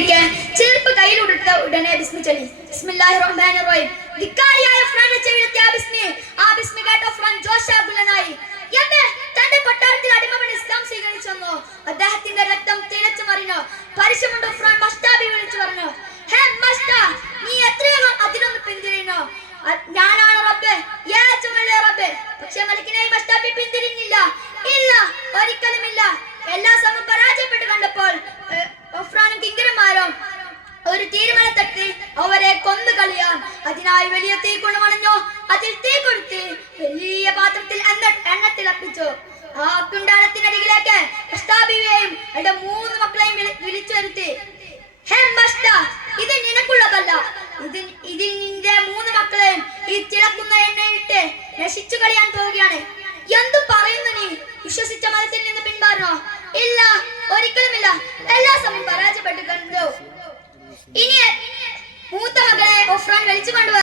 ചെരുപ്പ് കയ്യിലുടുത്ത ഉടനെ ബിസ്മി ചൊല്ലി. ബിസ്മില്ലാഹിർ റഹ്മാനിർ റഹീം. ധിക്കാരിയായ ഫ്രാൻസ് ചെവിയെത്തിയ ആ ബിസ്മി കേട്ട ഫ്രാൻ ജോഷാകുലനായി. എന്ത് തന്റെ കൊട്ടാരത്തിൽ അടിമപെട്ട് ഇസ്ലാം സ്വീകരിച്ചു വന്നു. അദ്ദേഹത്തിന്റെ രക്തം തിളച്ചു മറിഞ്ഞു. പരിശമുണ്ടോ ഫ്രാൻ മസ്താബി വിളിച്ചു പറഞ്ഞു, ഹേ മസ്താ, നീ എത്രയോ അതിലൊന്ന് പിന്തിരിഞ്ഞു. ഞാനാണ് റബ്ബ്, ഏറ്റവും വലിയ റബ്ബ്. പക്ഷെ മലിക്കിനെയും മസ്താബി പിന്തിരിഞ്ഞില്ല. ഇല്ല, ഒരിക്കലുമില്ല. എല്ലാ സമയം പരാജയപ്പെട്ട് കണ്ടപ്പോൾ ഒഫ്രാനും കിങ്കരന്മാരും ഒരു തീരുമാനത്തെത്തി അവരെ കൊന്നുകളയാൻ. അതിനായി വലിയ തീ കുണമണഞ്ഞു. അതിൽ തീ കൊടുത്ത് വലിയ പാത്രത്തിൽ എണ്ണ തിളപ്പിച്ചു. ആ കുണ്ടാരത്തിനരികിലേക്ക് മസ്താബിയെയും എന്റെ 3 മക്കളെയും വിളിച്ചു വരുത്തി. ഹേ മസ്താ, ഇത് നിനക്കുള്ളതല്ല. ഇതിൽ നിന്റെ 3 മക്കളെയും ഈ തിളക്കുന്ന എണ്ണയിട്ട് നശിച്ചു കളയാൻ പോവുകയാണ്. എന്തു പറയുന്നു നീ? വിശ്വസിച്ച മതത്തിൽ നിന്ന് പിന്മാറണോ? ഇല്ല, ഒരിക്കലുമില്ല. എല്ലാ സമയം പരാജയപ്പെട്ടു കണ്ടു. ഇനി മൂത്ത മകളെ ഒഫ്രാൻ വലിച്ചു കൊണ്ടുവന്നു.